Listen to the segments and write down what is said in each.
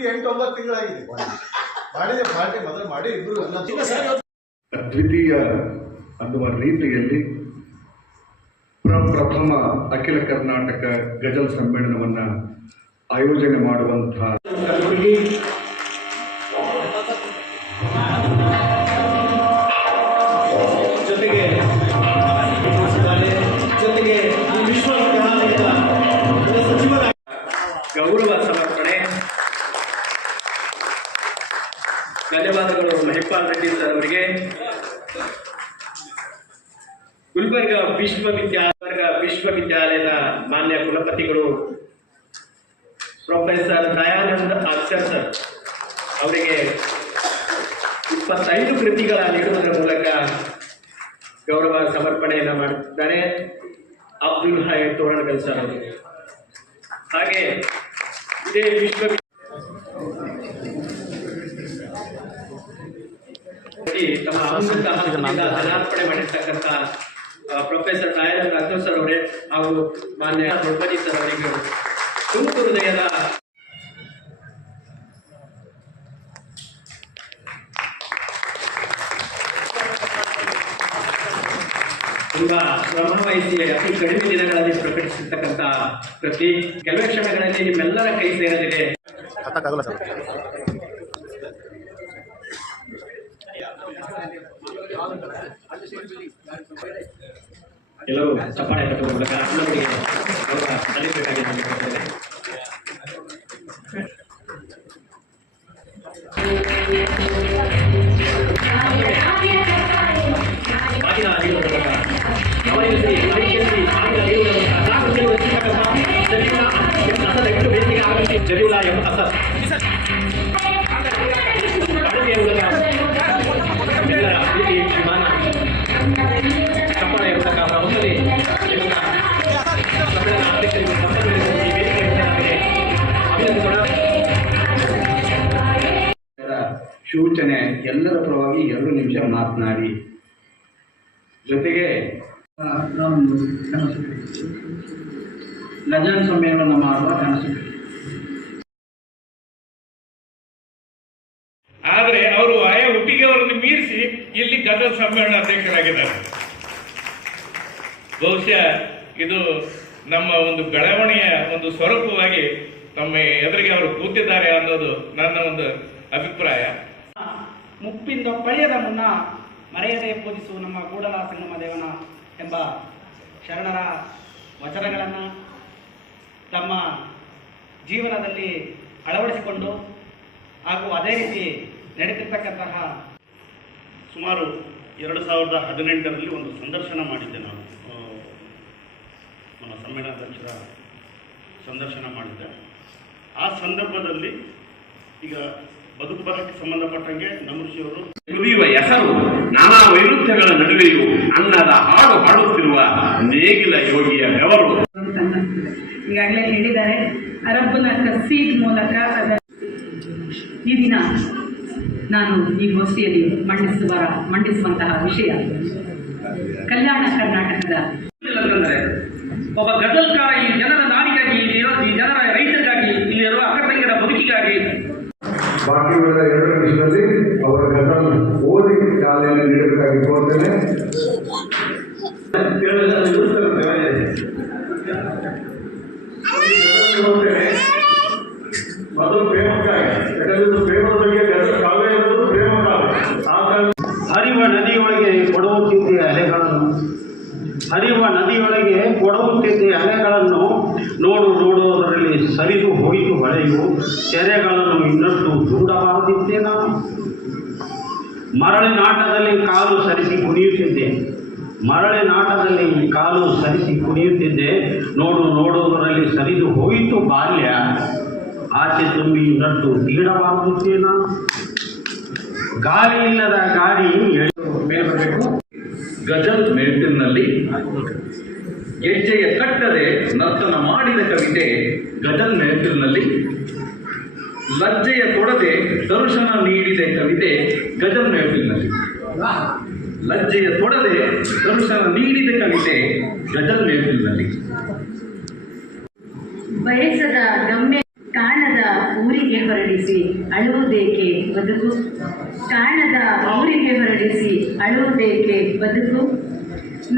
ಹುಡುಗಿ 8-9 ತಿಂಗಳಾಗಿದೆ ಮಾಡಿದೆ ಪಾರ್ಟಿ ಮೊದಲು ಮಾಡಿ ಇಬ್ಬರು ಅದ್ವಿತೀಯ ಅನ್ನುವ ರೀತಿಯಲ್ಲಿ ಪ್ರಪ್ರಥಮ ಅಖಿಲ ಕರ್ನಾಟಕ ಗಜಲ್ ಸಮ್ಮೇಳನವನ್ನು ಆಯೋಜನೆ ಮಾಡುವಂತಹ ಜೊತೆಗೆ ವಿಶ್ವವಿದ್ಯಾಲಯದ ಸಚಿವರ ಗೌರವ ಸಮರ್ಪಣೆ. ಧನ್ಯವಾದಗಳು ಮಹಿಪಾಲ್ ರೆಡ್ಡಿ ಸರ್ ಅವರಿಗೆ. ಗುಲ್ಬರ್ಗ ವಿಶ್ವವಿದ್ಯಾಲಯದ ಮಾನ್ಯ ಕುಲಪತಿಗಳು ಪ್ರೊಫೆಸರ್ ದಯಾನಂದ ಆಚಾರ್ ಸರ್ ಅವರಿಗೆ 25 ಕೃತಿಗಳ ನೀಡುವುದರ ಮೂಲಕ ಗೌರವ ಸಮರ್ಪಣೆಯನ್ನು ಮಾಡುತ್ತಿದ್ದಾರೆ. ಅಬ್ದುಲ್ ಹೈ ತೋರಣಗಲ್ ಸರ್ ಅವರು ಹಾಗೆ ಇದೇ ತಮ್ಮ ಅನಾರ್ಪಣೆ ಮಾಡಿರ್ತಕ್ಕಂಥ ಪ್ರೊಫೆಸರ್ ದಯಾನಂದ ಆಚಾರ್ ಸರ್ ಅವರೇ ಹಾಗೂ ಮಾನ್ಯ ದೊಡ್ಡಬಜಿ ಸರ್ ಅವರಿಗೆ ತುಂಬ ಹೃದಯದ ತುಂಬಾ ಶ್ರಮವಹಿಸಿ ಅತಿ ಕಡಿಮೆ ದಿನಗಳಲ್ಲಿ ಪ್ರಕಟಿಸಿರ್ತಕ್ಕಂಥ ಕೃತಿ ಕೆಲವೇ ಕ್ಷಣಗಳಲ್ಲಿ ನಿಮ್ಮೆಲ್ಲರ ಕೈ ಸೇರಲಿದೆ. ಎಲ್ಲರೂ ಚಪ್ಪಾಳೆ ತಟ್ಟುವ ಮೂಲಕ ಎಲ್ಲರಿಗೆ ಸಲ್ಲಿಸಬೇಕಾಗಿದೆ. ಜರೀಲಾ ಎಂಬ ಅಸರ್ ಸೂಚನೆ ಎಲ್ಲರ ಪರವಾಗಿ 2 ನಿಮಿಷ ಮಾತನಾಡಿ. ಜೊತೆಗೆ ಗಜಲ್ ಸಮ್ಮೇಳನ ಮಾಡುವ ಕನಸು. ಆದರೆ ಅವರು ಆಯಾ ಒಟ್ಟಿಗೆ ಅವರನ್ನು ಮೀರಿಸಿ ಇಲ್ಲಿ ಗಜಲ್ ಸಮ್ಮೇಳನ ಅಧ್ಯಕ್ಷರಾಗಿದ್ದಾರೆ. ಬಹುಶಃ ಇದು ನಮ್ಮ ಒಂದು ಬೆಳವಣಿಗೆಯ ಒಂದು ಸ್ವರೂಪವಾಗಿ ತಮ್ಮ ಎದುರಿಗೆ ಅವರು ಕೂತಿದ್ದಾರೆ ಅನ್ನೋದು ನನ್ನ ಒಂದು ಅಭಿಪ್ರಾಯ. ಮುಪ್ಪಿಂದ ಪಳೆಯದ ಮುನ್ನ ಮರೆಯದೆ ಪೂಜಿಸುವ ನಮ್ಮ ಕೂಡಲ ಸಂಗಮ ದೇವನ ಎಂಬ ಶರಣರ ವಚನಗಳನ್ನು ತಮ್ಮ ಜೀವನದಲ್ಲಿ ಅಳವಡಿಸಿಕೊಂಡು ಹಾಗೂ ಅದೇ ರೀತಿ ನಡೆದಿರ್ತಕ್ಕಂತಹ ಸುಮಾರು 2018ರಲ್ಲಿ ಒಂದು ಸಂದರ್ಶನ ಮಾಡಿದ್ದೆ. ನಾನು ನಮ್ಮ ಸಮ್ಮೇಳನಾಧ್ಯಕ್ಷರ ಸಂದರ್ಶನ ಮಾಡಿದ್ದೆ. ಆ ಸಂದರ್ಭದಲ್ಲಿ ಈಗ ಬದುಕು ಬರಕ್ಕೆ ಸಂಬಂಧಪಟ್ಟಂಗೆ ನಮೃಷಿಯವರು ನುಡಿಯುವ ಹೆಸರು ನಾನಾ ವೈರುಧ್ಯಗಳ ನಡುವೆಯೂ ಅನ್ನದ ಹಾಡು ಹಾಡುತ್ತಿರುವ ನೇಗಿಲ ಯೋಗಿಯ ಬೆವರು. ಈಗಾಗಲೇ ಹೇಳಿದ್ದಾರೆ, ಅರಬ್ಬನ ಕಸೀದ್ ಮೂಲಕ ಈ ದಿನ ನಾನು ಈ ಗೋಷ್ಠಿಯಲ್ಲಿ ಮಂಡಿಸುವಂತಹ ವಿಷಯ ಕಲ್ಯಾಣ ಕರ್ನಾಟಕದ ಒಬ್ಬ ಗಜಲ್ಕಾರ ಈ ಜನರ ನಾಡಿಗಾಗಿ, ಈ ಜನರ ರೈತರಿಗಾಗಿ, ಇಲ್ಲಿರುವ ಅಕ್ಕತಂಗಿರ ಬದುಕಿಗಾಗಿ ಬಾಕಿ ಉಳಿದ 2 ನಿಮಿಷದಲ್ಲಿ ಅವರ ಗಜಲ್ ಓದಿ ಚಾಲನೆ ನೀಡಬೇಕಾಗಿ ಕೋರ್ತೇನೆ. ಅದು ಪ್ರೇಮಕ್ಕಾಗಿ, ಪ್ರೇಮದ ಬಗ್ಗೆ ಕಾವ್ಯ ಇರೋದು ಪ್ರೇಮಕ್ಕಾಗಿ. ಹರಿವ ನದಿಯೊಳಗೆ ಕೊಡುತ್ತಿದ್ದ ಅಲೆಗಳನ್ನು ನೋಡುವುದರಲ್ಲಿ ಸರಿದು ಹೋಯಿತು ಹೊಳೆಯು ಕೆರೆಗಳನ್ನು ಇನ್ನಷ್ಟು ದೂಡಬಾರದಿದ್ದೆ. ನಾನು ಮರಳಿನಾಟದಲ್ಲಿ ಕಾಲು ಸರಿಸಿ ಕುಣಿಯುತ್ತಿದ್ದೆ. ನೋಡುವುದರಲ್ಲಿ ಸರಿದು ಹೋಯಿತು ಬಾಲ್ಯ, ಆಚೆ ತುಂಬಿ ಇನ್ನಷ್ಟು ತೀಡಬಾರದಿದ್ದೆ. ನಾನು ಗಾಳಿ ಇಲ್ಲದ ಗಾಡಿ ಮೇಲೆ ಬರಬೇಕು. ಗಜಲ್ ಮೆಟ್ಟಿನಲ್ಲಿ ಹೆಜ್ಜೆಯ ಕಟ್ಟದೆ ನರ್ತನ ಮಾಡಿದ ಕವಿತೆ ಗಜಲ್ ಮೆಟ್ಟಿನಲ್ಲಿ. ಲಜ್ಜೆಯ ಕೊಡದೆ ದರ್ಶನ ನೀಡಿದ ಕವಿತೆ ಗಜಲ್ ಮೆಟ್ಟಿನಲ್ಲಿ. ಲಜ್ಜೆಯ ಕೊಡದೆ ದರ್ಶನ ನೀಡಿದ ಕವಿತೆ ಗಜಲ್ ಮೆಟ್ಟಿನಲ್ಲಿ. ಬಯಸದ ಗಮ್ಯ ಕಾಣದ ಊರಿಗೆ ಹೊರಡಿಸಿ ಅಳುವುದೇಕೆ ಬದುಕು, ಕಾಣದ ಊರಿಗೆ ಹೊರಡಿಸಿ ಅಳುವುದೇಕೆ ಬದುಕು,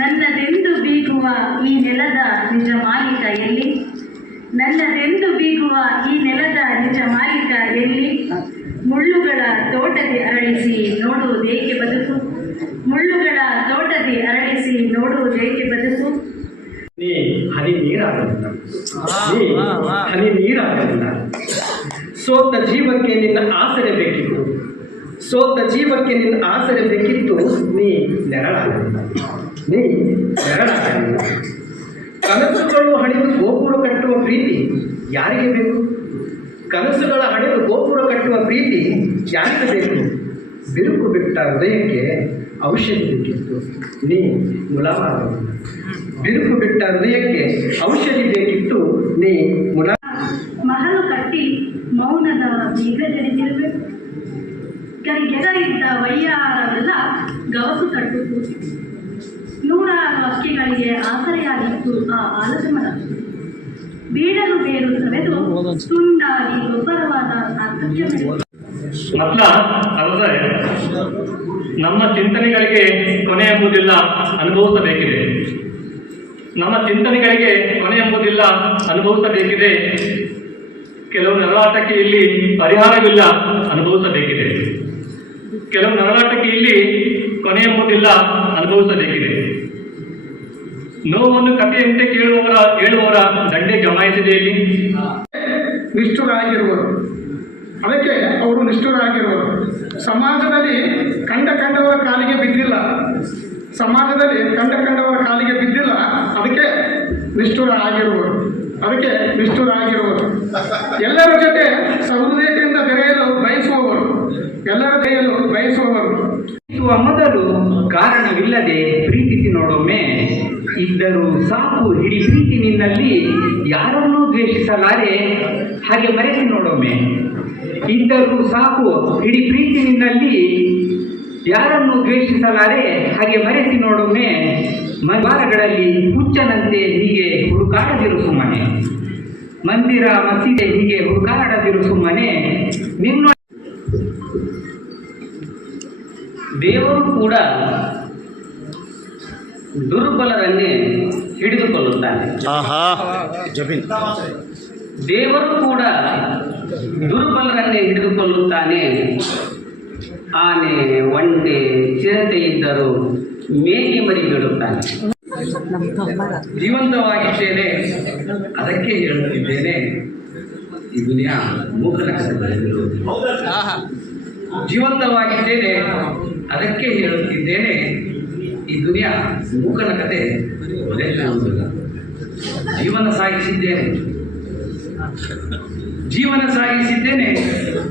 ನನ್ನದೆಂದು ಬೀಗುವ ಈ ನೆಲದ ನಿಜ ಮಾಲೀಕ ಎಲ್ಲಿ, ನನ್ನದೆಂದು ಬೀಗುವ ಈ ನೆಲದ ನಿಜ ಮಾಲೀಕ ಎಲ್ಲಿ, ಮುಳ್ಳುಗಳ ತೋಟದಿ ಅರಳಿಸಿ ನೋಡುವುದೇಕೆ ಬದುಕು, ಮುಳ್ಳುಗಳ ತೋಟದಿ ಅರಳಿಸಿ ನೋಡುವುದೇಕೆ ಬದುಕು. ನೀ ಹನಿ ನೀರಾಗಲಿಲ್ಲ, ನೀ ಹನಿ ನೀರಾಗಲಿಲ್ಲ. ಸೋತ ಜೀವಕ್ಕೆ ನಿನ್ನ ಆಸರೆ ಬೇಕಿತ್ತು, ಸೋತ ಜೀವಕ್ಕೆ ನಿನ್ನ ಆಸರೆ ಬೇಕಿತ್ತು. ನೀ ನೆರಳಾಗಲಿಲ್ಲ, ನೀ ನೆರಳಾಗಲಿಲ್ಲ. ಕನಸುಗಳು ಹಣಿದು ಗೋಪುರ ಕಟ್ಟುವ ಪ್ರೀತಿ ಯಾರಿಗೆ ಬೇಕು, ಕನಸುಗಳ ಹಣಿದು ಗೋಪುರ ಕಟ್ಟುವ ಪ್ರೀತಿ ಯಾರಿಗೆ ಬೇಕು. ಬಿರುಕು ಬಿಟ್ಟ ಹೃದಯಕ್ಕೆ ಔಷಧಿ ಬೇಕಿತ್ತು, ನೀ ಮುಲಾಮಾಗಲಿಲ್ಲ. ಬಿರುಕು ಬಿಟ್ಟ ಹೃದಯಕ್ಕೆ ಔಷಧಿ ಬೇಕಿತ್ತು, ನೀ ಮಹಲು ಕಟ್ಟಿ ಮೌನದ ಬೀಗ ಜಡಿದಿರಬೇಕು, ಕರಿಗೆದರಿದ್ದ ವಯ್ಯಾರವೆಲ್ಲ ಗವಸು ಕಟ್ಟುತ್ತು, ನೂರಾರು ಅಕ್ಕಿಗಳಿಗೆ ಆಸರೆಯಾಗಿತ್ತು ಆ ಆಲದ ಮರ, ಬೀಳಲು ಬೇರು ಸವೆದು ತುಂಡಾಗಿ ಗೊಬ್ಬರವಾದ ಸಾರ್ಥಕ್ಯ ಮತ್ಲ ಅಲ್ಲದೆ ನಮ್ಮ ಚಿಂತನೆಗಳಿಗೆ ಕೊನೆ ಎಂಬುದಿಲ್ಲ, ಅನುಭವಿಸಬೇಕಿದೆ. ನಮ್ಮ ಚಿಂತನೆಗಳಿಗೆ ಕೊನೆ ಎಂಬುದಿಲ್ಲ, ಅನುಭವಿಸಬೇಕಿದೆ. ಕೆಲವು ನರಳಾಟಕ್ಕೆ ಇಲ್ಲಿ ಪರಿಹಾರವಿಲ್ಲ, ಅನುಭವಿಸಬೇಕಿದೆ. ಕೆಲವು ನರಳಾಟಕ್ಕೆ ಇಲ್ಲಿ ಕೊನೆ ಎಂಬುದಿಲ್ಲ, ಅನುಭವಿಸಬೇಕಿದೆ. ನೋವನ್ನು ಕಥೆಯಂತೆ ಹೇಳುವವರ ದಂಡೆ ಜಮಾಯಿಸಿದೆ ಇಲ್ಲಿ. ನಿಷ್ಠುರಾಗಿರುವರು, ಅದಕ್ಕೆ ಅವರು ನಿಷ್ಠುರಾಗಿರುವರು. ಸಮಾಜದಲ್ಲಿ ಕಂಡವರ ಕಾಲಿಗೆ ಬಿದ್ದಿಲ್ಲ, ಸಮಾಜದಲ್ಲಿ ಕಂಡವರ ಕಾಲಿಗೆ ಬಿದ್ದಿಲ್ಲ, ಅದಕ್ಕೆ ನಿಷ್ಠುರ ಆಗಿರುವರು, ಅದಕ್ಕೆ ನಿಷ್ಠುರ ಆಗಿರುವರು. ಎಲ್ಲರ ಜೊತೆ ಸಹೃದಯತೆಯಿಂದ ಬೆರೆಯಲು ಬಯಸುವವರು, ಎಲ್ಲರ ಕೈಯಲು ಬಯಸುವವರು. ಮೊದಲು ಕಾರಣವಿಲ್ಲದೆ ಪ್ರೀತಿಸಿ ನೋಡೊಮ್ಮೆ, ಇದ್ದರೂ ಸಾಕು ಇಡೀ ಪ್ರೀತಿ ನಿನ್ನಲ್ಲಿ, ಯಾರನ್ನೂ ದ್ವೇಷಿಸಲಾರೆ ಹಾಗೆ ಮರೆಸಿ ನೋಡೊಮ್ಮೆ. ಇದ್ದರೂ ಸಾಕು ಇಡೀ ಪ್ರೀತಿ ನಿನ್ನಲ್ಲಿ, ಯಾರನ್ನೂ ದ್ವೇಷಿಸಲಾರೆ ಹಾಗೆ ಮರೆಸಿ ನೋಡೊಮ್ಮೆ. ವಾರಗಳಲ್ಲಿ ಹುಚ್ಚನಂತೆ ಹೀಗೆ ಹುಡುಕಾಡದಿರು ಸುಮ್ಮನೆ, ಮಂದಿರ ಮಸೀದೆ ಹೀಗೆ ಹುಡುಕಾಡದಿರು ಸುಮ್ಮನೆ. ನಿನ್ನ ದೇವರು ಕೂಡ ದುರ್ಬಲರನ್ನೇ ಹಿಡಿದುಕೊಳ್ಳುತ್ತಾನೆ, ದೇವರು ಕೂಡ ದುರ್ಬಲರನ್ನೇ ಹಿಡಿದುಕೊಳ್ಳುತ್ತಾನೆ. ಆನೆ, ಒಂಟೆ, ಚಿರತೆ ಇದ್ದರೂ ಮೇಕೆ ಮರಿ ಬಿಡುತ್ತಾನೆ. ಜೀವಂತವಾಗಿದ್ದೇನೆ ಅದಕ್ಕೆ ಹೇಳುತ್ತಿದ್ದೇನೆ, ಈ ದುನಿಯಾ ಮೂಕನ ಕಥೆ ಬರೆದಿರುವುದು. ಜೀವಂತವಾಗಿದ್ದೇನೆ ಅದಕ್ಕೆ ಹೇಳುತ್ತಿದ್ದೇನೆ, ಈ ದುನಿಯಾ ಮೂಕನ ಕತೆ ಬರೆದಿರುವುದಿಲ್ಲ. ಜೀವನ ಸಾಗಿಸಿದ್ದೇನೆ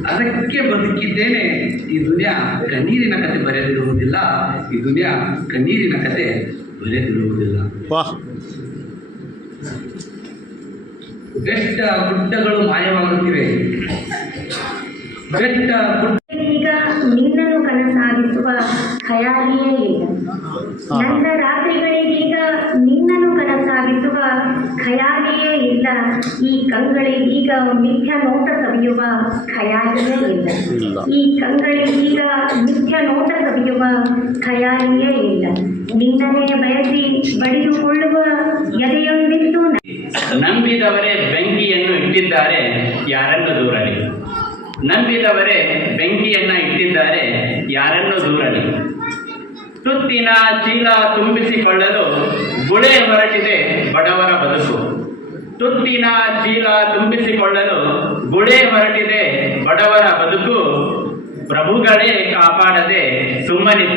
ಅದಕ್ಕೆ ಬದುಕಿದ್ದೇನೆ. ಈ ದುನಿಯಾ ಕಣ್ಣೀರಿನ ಕತೆ ಬರೆದಿರುವುದಿಲ್ಲ, ಈ ದುನಿಯಾ ಕಣ್ಣೀರಿನ ಕತೆ ಬರೆದಿರುವುದಿಲ್ಲ. ಬೆಟ್ಟ ಗುಡ್ಡಗಳು ಮಾಯವಾಗುತ್ತಿವೆ, ಬೆಟ್ಟ ಈಗ ನಿನ್ನನ್ನು ಕನಸಾಗಿಸುವ ಖಯಾಲಿಯೇ ಇಲ್ಲ, ನನ್ನ ರಾತ್ರಿಗಳಿಗೀಗ ನಿನ್ನನ್ನು ಕನಸಾಗಿಸುವ ಖಯಾಲಿಯೇ ಇಲ್ಲ. ಈ ಕಂಗಳಿಗೀಗ ಮಿಥ್ಯ ನೋಟ ಸವಿಯುವ ಖಯಾಲಿಯೇ ಇಲ್ಲ, ಈ ಕಂಗಳಿಗೀಗ ಮಿಥ್ಯ ನೋಟ ಸವಿಯುವ ಖಯಾಲಿಯೇ ಇಲ್ಲ. ನಿನ್ನನ್ನೇ ಬಯಸಿ ಬಡಿದುಕೊಳ್ಳುವ ಎದೆಯೊಂದಿತ್ತು. ನಂಬಿದವರೇ ಬೆಂಕಿಯನ್ನು ಇಟ್ಟಿದ್ದಾರೆ, ಯಾರನ್ನು ದೂರಲಿ. ನಂಬಿದವರೇ ಬೆಂಕಿಯನ್ನ ಇಟ್ಟಿದ್ದಾರೆ, ಯಾರನ್ನು ದೂರಲಿ. ತುತ್ತಿನ ಚೀಲ ತುಂಬಿಸಿಕೊಳ್ಳಲು ಗುಳೆ ಹೊರಟಿದೆ ಬಡವರ ಬದುಕು. ತುತ್ತಿನ ಚೀಲ ತುಂಬಿಸಿಕೊಳ್ಳಲು ಗುಳೆ ಹೊರಟಿದೆ ಬಡವರ ಬದುಕು. ಪ್ರಭುಗಳೇ ಕಾಪಾಡದೆ ಸುಮ್ಮನಿದ್ದ